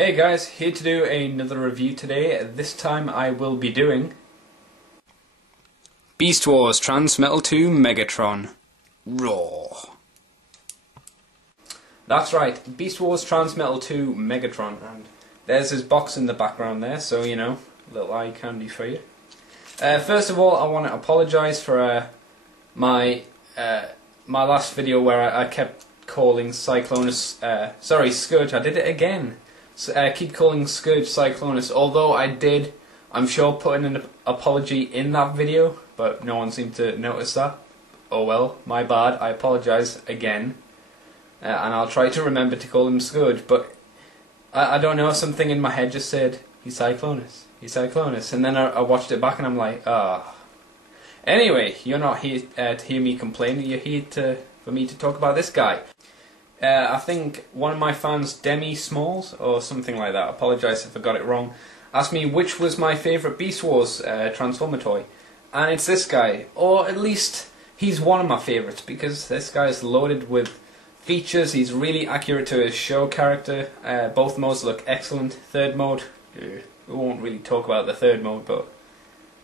Hey guys, here to do another review today. This time I will be doing Beast Wars Transmetal 2 Megatron Raw. That's right, Beast Wars Transmetal 2 Megatron, and there's his box in the background there, so you know, a little eye candy for you. First of all, I want to apologise for my last video where I kept calling Scourge. I did it again. Keep calling Scourge Cyclonus, although I did, I'm sure, put in an apology in that video, but no one seemed to notice that. Oh well, my bad, I apologise again. And I'll try to remember to call him Scourge, but I don't know, something in my head just said, he's Cyclonus, and then I watched it back and I'm like, ah. Anyway, you're not here to hear me complain, you're here for me to talk about this guy. I think one of my fans, Demi Smalls, or something like that, I apologise if I got it wrong, asked me which was my favourite Beast Wars Transformer toy. And it's this guy, or at least he's one of my favourites, because this guy is loaded with features, he's really accurate to his show character, both modes look excellent. Third mode, we won't really talk about the third mode, but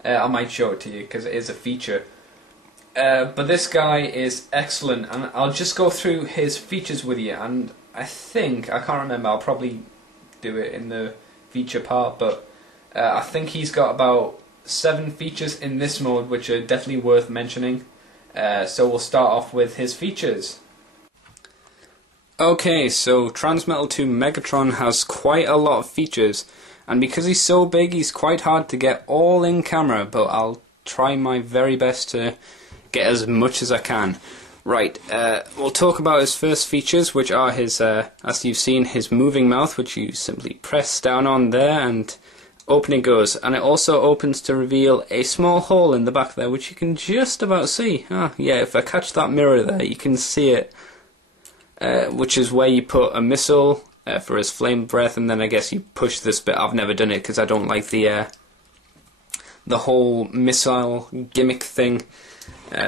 I might show it to you, because it is a feature. But this guy is excellent, and I'll just go through his features with you, and I can't remember, I'll probably do it in the feature part, but I think he's got about 7 features in this mode which are definitely worth mentioning. So we'll start off with his features. Okay, so Transmetal 2 Megatron has quite a lot of features, and because he's so big he's quite hard to get all in camera, but I'll try my very best to get as much as I can. Right, we'll talk about his first features, which are his, as you've seen, his moving mouth, which you simply press down on there and open it goes. And it also opens to reveal a small hole in the back there, which you can just about see. Ah, yeah, if I catch that mirror there, you can see it, which is where you put a missile for his flame breath, and then I guess you push this bit. I've never done it because I don't like the whole missile gimmick thing.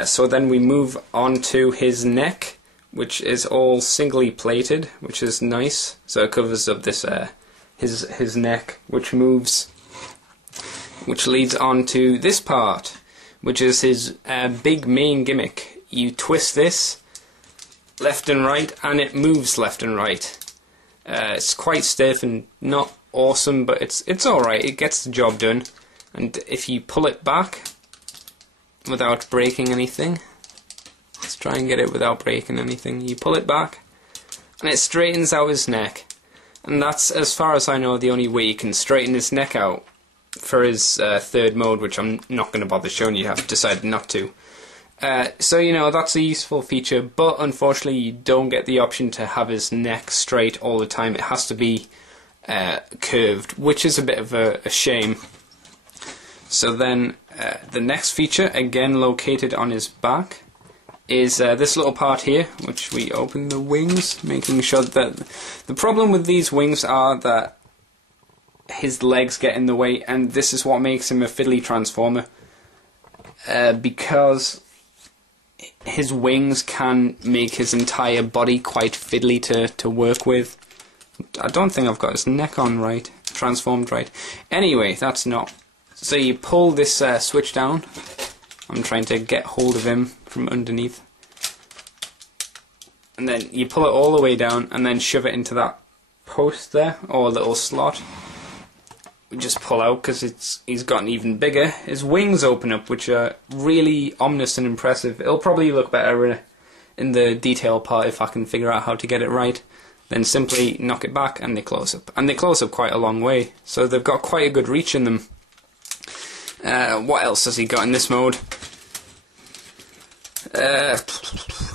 So then we move on to his neck, which is all singly plated, which is nice. So it covers up this his neck, which moves, which leads on to this part, which is his big main gimmick. You twist this left and right, and it moves left and right. It's quite stiff and not awesome, but it's all right. It gets the job done. And if you pull it back without breaking anything, let's try and get it without breaking anything. You pull it back and it straightens out his neck, and that's, as far as I know, the only way you can straighten his neck out for his third mode, which I'm not going to bother showing you. I've decided not to. So you know, that's a useful feature, but unfortunately you don't get the option to have his neck straight all the time. It has to be curved, which is a bit of a shame. So then the next feature, again located on his back, is this little part here, which we open the wings, making sure that the problem with these wings are that his legs get in the way, and this is what makes him a fiddly transformer, because his wings can make his entire body quite fiddly to work with. I don't think I've got his neck on right, transformed right. Anyway, that's not. So you pull this switch down. I'm trying to get hold of him from underneath. And then you pull it all the way down and then shove it into that post there, or little slot. We just pull out because he's gotten even bigger. His wings open up, which are really ominous and impressive. It'll probably look better in the detail part if I can figure out how to get it right. Then simply knock it back and they close up. And they close up quite a long way, so they've got quite a good reach in them. What else has he got in this mode?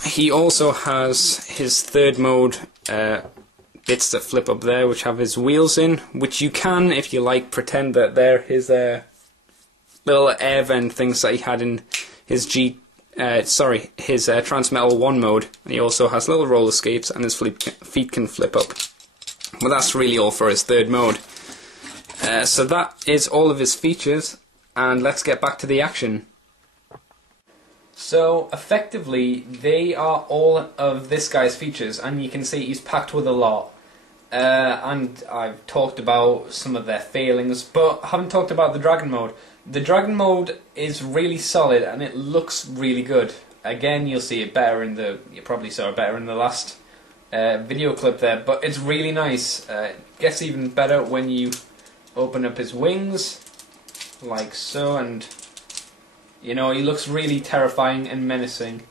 He also has his third mode bits that flip up there, which have his wheels in, which you can, if you like, pretend that they're his little air vent things that he had in his Transmetal 1 mode. And he also has little roller skates, and his feet can flip up. But that's really all for his third mode. So that is all of his features. And let's get back to the action. So effectively they are all of this guy's features, and you can see he's packed with a lot. and I've talked about some of their failings, but I haven't talked about the Dragon mode. The Dragon mode is really solid and it looks really good. Again, you'll see it better in the, you probably saw it better in the last video clip there, but it's really nice. It gets even better when you open up his wings, like so, and you know, he looks really terrifying and menacing.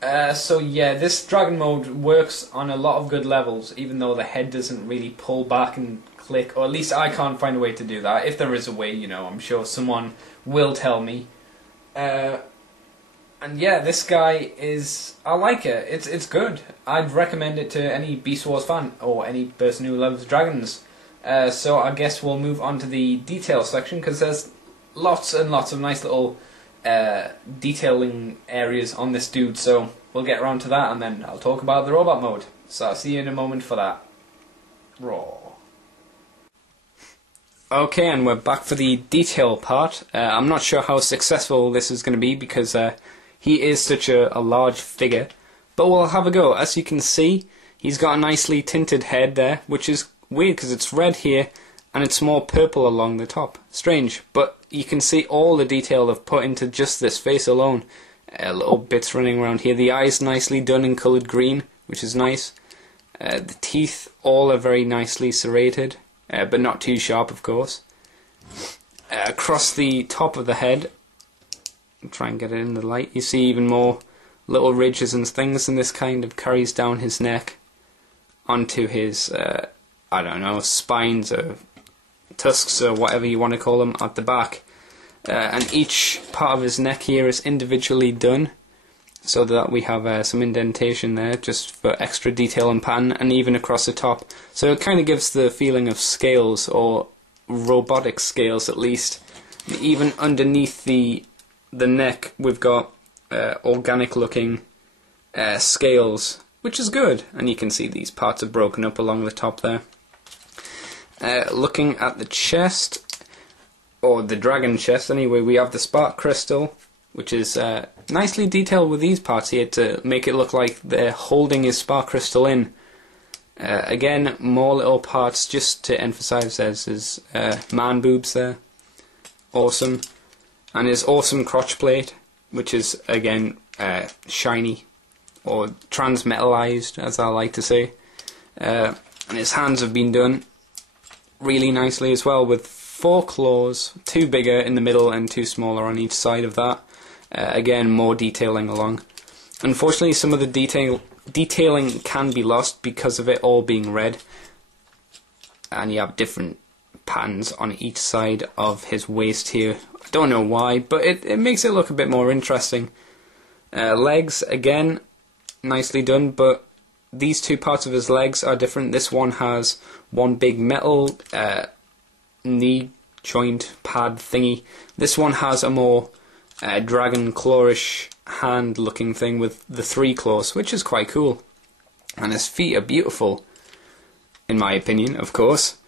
So yeah, this Dragon mode works on a lot of good levels, even though the head doesn't really pull back and click, or at least I can't find a way to do that. If there is a way, you know, I'm sure someone will tell me. And yeah, this guy is, I like it. It's good. I'd recommend it to any Beast Wars fan or any person who loves dragons. So I guess we'll move on to the detail section, because there's lots and lots of nice little detailing areas on this dude. So we'll get around to that, and then I'll talk about the robot mode. So I'll see you in a moment for that. Raw. Okay, and we're back for the detail part. I'm not sure how successful this is going to be, because he is such a large figure, but we'll have a go. As you can see, he's got a nicely tinted head there, which is weird because it's red here and it's more purple along the top. Strange, but you can see all the detail I've put into just this face alone. Little bits running around here. The eyes nicely done in coloured green, which is nice. The teeth all are very nicely serrated, but not too sharp, of course. Across the top of the head, I'll try and get it in the light, you see even more little ridges and things, and this kind of carries down his neck onto his, I don't know, spines or tusks or whatever you want to call them at the back. And each part of his neck here is individually done, so that we have some indentation there just for extra detail and pattern, and even across the top. So it kind of gives the feeling of scales, or robotic scales at least. And even underneath the neck we've got organic looking scales, which is good, and you can see these parts are broken up along the top there. Looking at the chest, or the dragon chest anyway, we have the spark crystal, which is nicely detailed with these parts here to make it look like they're holding his spark crystal in. Again, more little parts just to emphasize there's his man boobs there. Awesome. And his awesome crotch plate, which is again shiny, or transmetalized, as I like to say. And his hands have been done really nicely as well, with 4 claws, 2 bigger in the middle and 2 smaller on each side of that. Again, more detailing along. Unfortunately, some of the detailing can be lost because of it all being red, and you have different patterns on each side of his waist here. I don't know why, but it makes it look a bit more interesting. Legs, again, nicely done, but these 2 parts of his legs are different. This one has one big metal knee joint pad thingy. This one has a more dragon clawish hand looking thing with the 3 claws, which is quite cool. And his feet are beautiful, in my opinion, of course.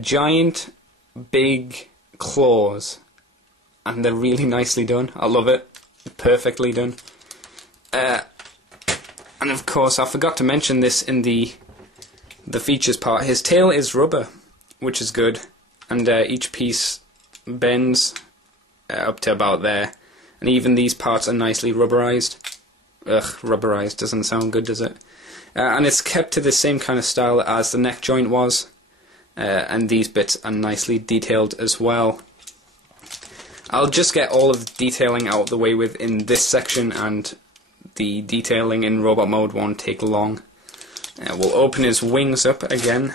Giant, big claws, and they're really nicely done. I love it. Perfectly done. And of course, I forgot to mention this in the features part. His tail is rubber, which is good, and each piece bends up to about there, and even these parts are nicely rubberized. Ugh, rubberized doesn't sound good, does it? And it's kept to the same kind of style as the neck joint was, and these bits are nicely detailed as well. I'll just get all of the detailing out of the way within this section, and the detailing in robot mode won't take long. We'll open his wings up again,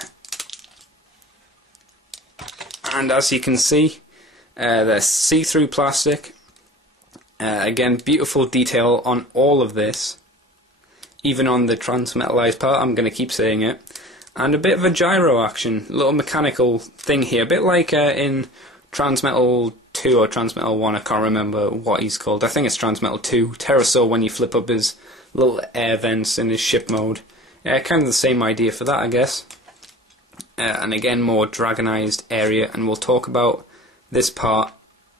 and as you can see, they're see-through plastic. Again, beautiful detail on all of this, even on the transmetalized part. I'm going to keep saying it. And a bit of a gyro action, little mechanical thing here, a bit like in Transmetal 2 or Transmetal 1, I can't remember what he's called. I think it's Transmetal 2. Pterosaur, when you flip up his little air vents in his ship mode. Kind of the same idea for that, I guess. And again, more dragonized area, and we'll talk about this part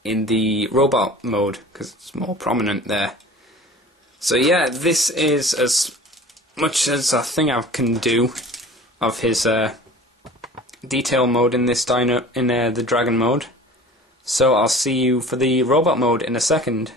in the robot mode, because it's more prominent there. So yeah, this is as much as I think I can do of his detail mode in this the dragon mode. So I'll see you for the robot mode in a second.